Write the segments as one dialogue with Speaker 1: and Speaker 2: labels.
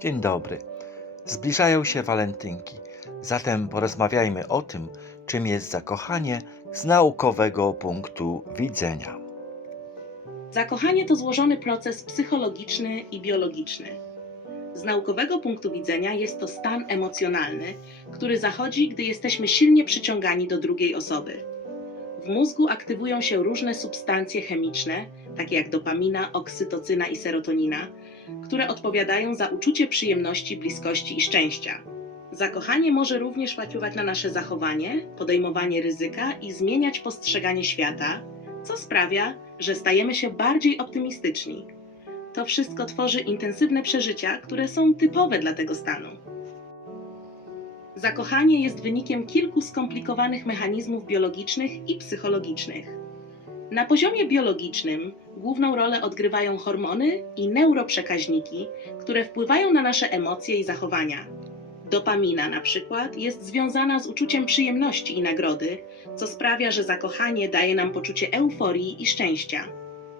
Speaker 1: Dzień dobry. Zbliżają się walentynki, zatem porozmawiajmy o tym, czym jest zakochanie z naukowego punktu widzenia.
Speaker 2: Zakochanie to złożony proces psychologiczny i biologiczny. Z naukowego punktu widzenia jest to stan emocjonalny, który zachodzi, gdy jesteśmy silnie przyciągani do drugiej osoby. W mózgu aktywują się różne substancje chemiczne, takie jak dopamina, oksytocyna i serotonina, które odpowiadają za uczucie przyjemności, bliskości i szczęścia. Zakochanie może również wpływać na nasze zachowanie, podejmowanie ryzyka i zmieniać postrzeganie świata, co sprawia, że stajemy się bardziej optymistyczni. To wszystko tworzy intensywne przeżycia, które są typowe dla tego stanu. Zakochanie jest wynikiem kilku skomplikowanych mechanizmów biologicznych i psychologicznych. Na poziomie biologicznym główną rolę odgrywają hormony i neuroprzekaźniki, które wpływają na nasze emocje i zachowania. Dopamina na przykład jest związana z uczuciem przyjemności i nagrody, co sprawia, że zakochanie daje nam poczucie euforii i szczęścia.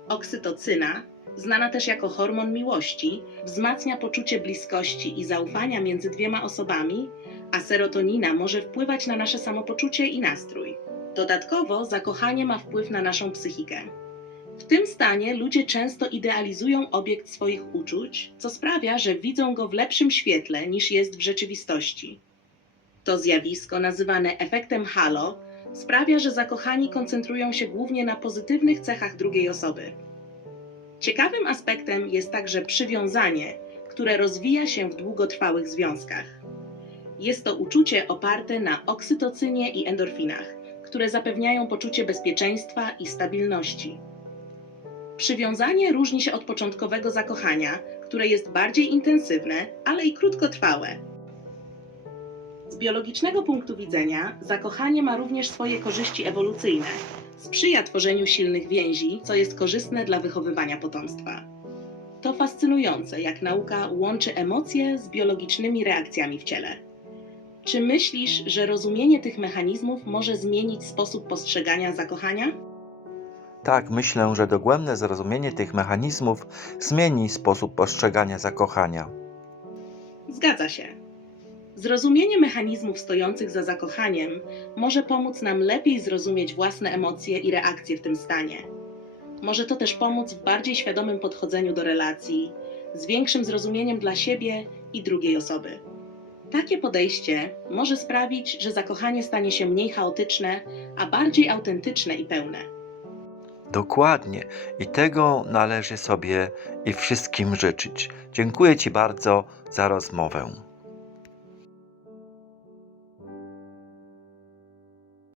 Speaker 2: Oksytocyna, znana też jako hormon miłości, wzmacnia poczucie bliskości i zaufania między dwiema osobami, a serotonina może wpływać na nasze samopoczucie i nastrój. Dodatkowo zakochanie ma wpływ na naszą psychikę. W tym stanie ludzie często idealizują obiekt swoich uczuć, co sprawia, że widzą go w lepszym świetle niż jest w rzeczywistości. To zjawisko, nazywane efektem halo, sprawia, że zakochani koncentrują się głównie na pozytywnych cechach drugiej osoby. Ciekawym aspektem jest także przywiązanie, które rozwija się w długotrwałych związkach. Jest to uczucie oparte na oksytocynie i endorfinach, które zapewniają poczucie bezpieczeństwa i stabilności. Przywiązanie różni się od początkowego zakochania, które jest bardziej intensywne, ale i krótkotrwałe. Z biologicznego punktu widzenia, zakochanie ma również swoje korzyści ewolucyjne. Sprzyja tworzeniu silnych więzi, co jest korzystne dla wychowywania potomstwa. To fascynujące, jak nauka łączy emocje z biologicznymi reakcjami w ciele. Czy myślisz, że rozumienie tych mechanizmów może zmienić sposób postrzegania zakochania?
Speaker 1: Tak, myślę, że dogłębne zrozumienie tych mechanizmów zmieni sposób postrzegania zakochania.
Speaker 2: Zgadza się. Zrozumienie mechanizmów stojących za zakochaniem może pomóc nam lepiej zrozumieć własne emocje i reakcje w tym stanie. Może to też pomóc w bardziej świadomym podchodzeniu do relacji, z większym zrozumieniem dla siebie i drugiej osoby. Takie podejście może sprawić, że zakochanie stanie się mniej chaotyczne, a bardziej autentyczne i pełne.
Speaker 1: Dokładnie. I tego należy sobie i wszystkim życzyć. Dziękuję Ci bardzo za rozmowę.